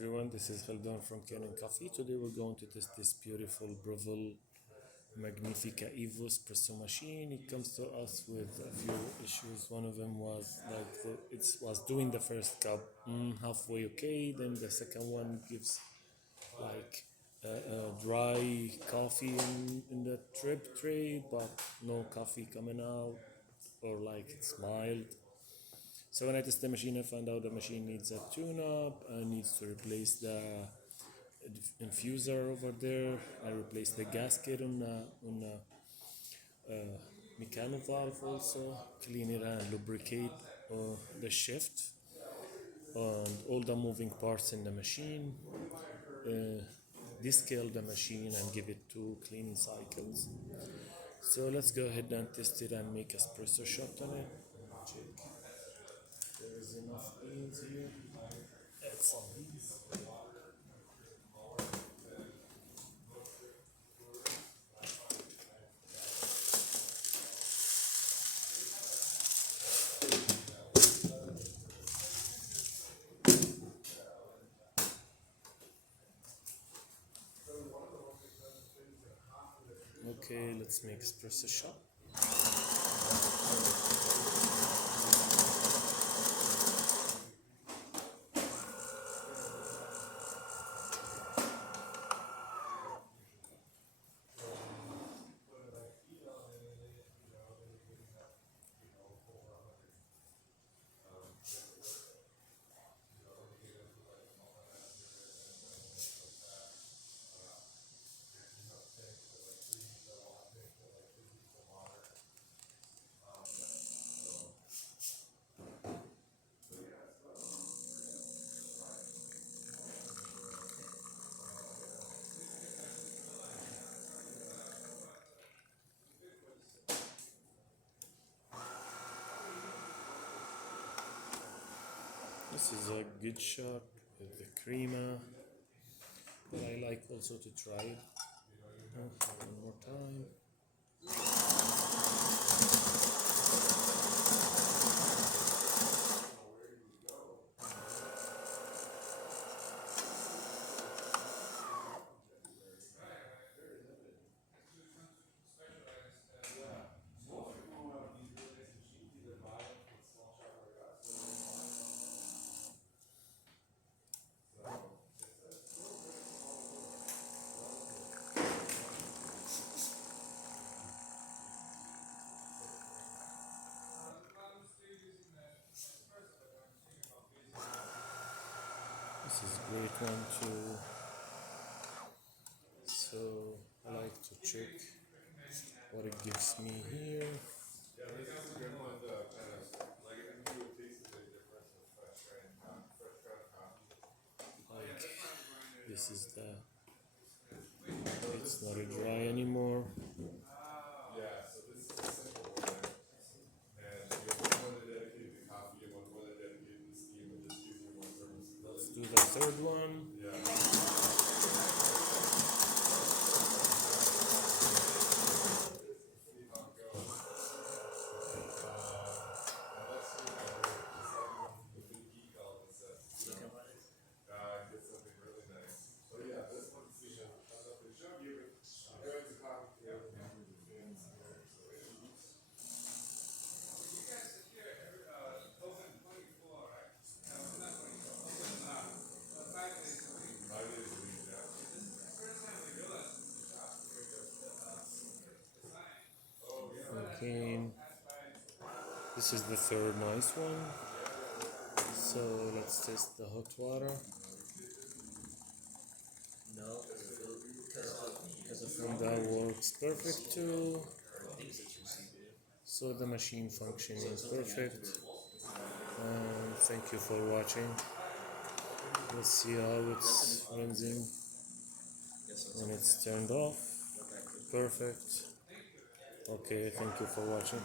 Everyone, this is Haldon from Kanen Coffee. Today we're going to test this beautiful Breville Magnifica EVO espresso machine. It comes to us with a few issues. One of them was like it was doing the first cup halfway okay, then the second one gives like a dry coffee in the trip tray, but no coffee coming out, or like it's mild. So when I test the machine, I found out the machine needs a tune-up and needs to replace the infuser over there. I replaced the gasket on the mechanical valve also, clean it and lubricate the shift and all the moving parts in the machine. Descale the machine and give it 2 cleaning cycles. So let's go ahead and test it and make espresso shot on it. Check. There is enough beans here. Add some beans. Okay, let's make espresso shot. This is a good shot with the crema, but I like also to try it one more time. This is a great one too. So I like to check what it gives me here. Like this is it's not dry anymore. Let's do the third one. Okay, this is the third nice one. So let's test the hot water. And that works perfect too. So the machine function is perfect. And thank you for watching. Let's see how it's rinsing when it's turned off. Perfect. Okay, thank you for watching.